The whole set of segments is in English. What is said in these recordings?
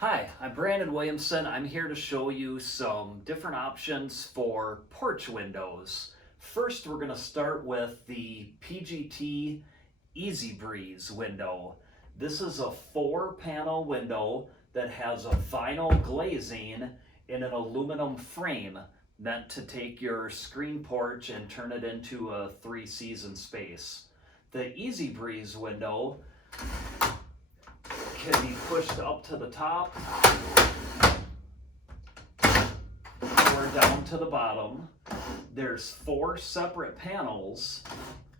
Hi, I'm Brandon Williamson. I'm here to show you some different options for porch windows. First, we're going to start with the PGT Eze Breeze window. This is a 4-panel window that has a vinyl glazing in an aluminum frame meant to take your screen porch and turn it into a 3-season space. The Eze Breeze window can be pushed up to the top or down to the bottom. There's 4 separate panels.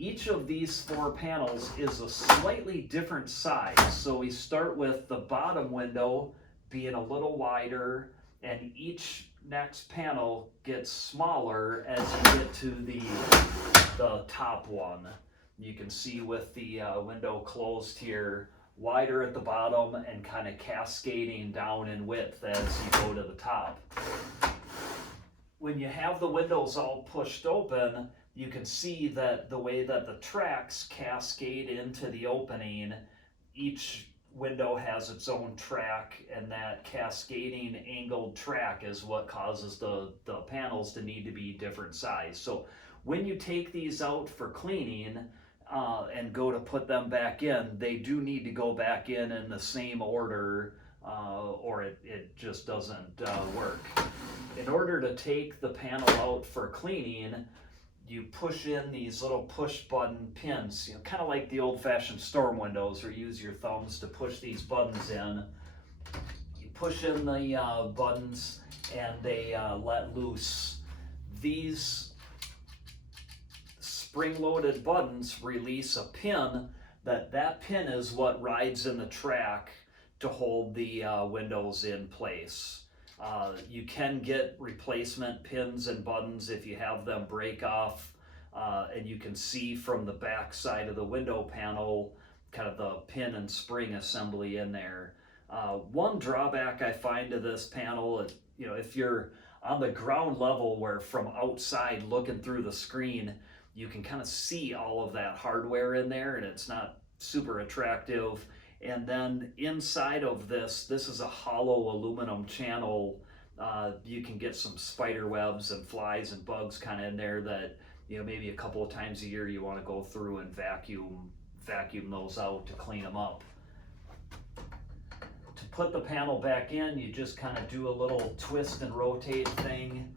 Each of these 4 panels is a slightly different size. So we start with the bottom window being a little wider, and each next panel gets smaller as you get to the top one. You can see with the window closed here, wider at the bottom and kind of cascading down in width as you go to the top. When you have the windows all pushed open, you can see that the way that the tracks cascade into the opening, each window has its own track, and that cascading angled track is what causes the panels to need to be different size. So when you take these out for cleaning, and go to put them back in, they do need to go back in the same order, or it just doesn't work. In order to take the panel out for cleaning, you push in these little push button pins, kind of like the old-fashioned storm windows, or use your thumbs to push these buttons in. You push in the buttons and they let loose. These spring-loaded buttons release a pin. That pin is what rides in the track to hold the windows in place. You can get replacement pins and buttons if you have them break off, and you can see from the back side of the window panel kind of the pin and spring assembly in there. One drawback I find to this panel is, if you're on the ground level where from outside looking through the screen, you can kind of see all of that hardware in there, and it's not super attractive. And then inside of this is a hollow aluminum channel. You can get some spider webs and flies and bugs kind of in there that, maybe a couple of times a year you want to go through and vacuum those out to clean them up. To put the panel back in, you just kind of do a little twist and rotate thing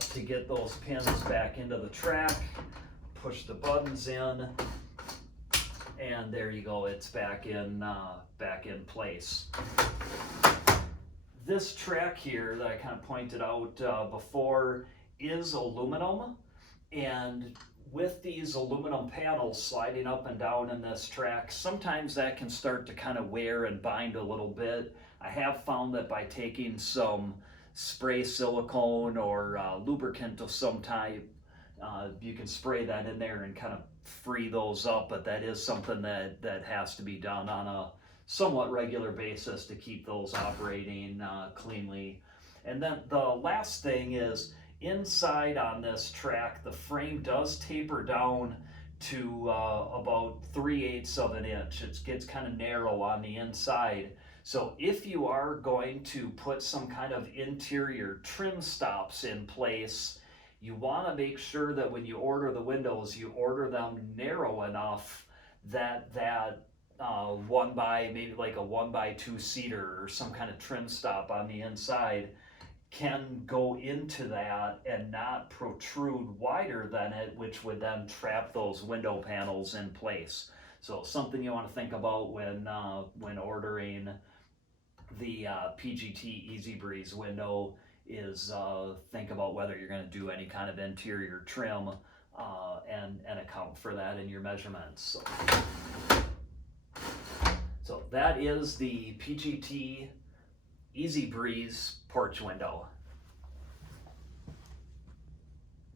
to get those pins back into the track. Push the buttons in, and there you go, it's back in place. This track here that I kind of pointed out before is aluminum, and with these aluminum panels sliding up and down in this track, sometimes that can start to kind of wear and bind a little bit. I have found that by taking some spray silicone or lubricant of some type, you can spray that in there and kind of free those up, but that is something that has to be done on a somewhat regular basis to keep those operating cleanly. And then the last thing is, inside on this track, the frame does taper down to about 3/8 of an inch. It gets kind of narrow on the inside. So if you are going to put some kind of interior trim stops in place, you want to make sure that when you order the windows, you order them narrow enough that maybe like a 1x2 seater or some kind of trim stop on the inside can go into that and not protrude wider than it, which would then trap those window panels in place. So something you want to think about when ordering the PGT Eze Breeze window is think about whether you're going to do any kind of interior trim and account for that in your measurements. So that is the PGT Eze Breeze porch window.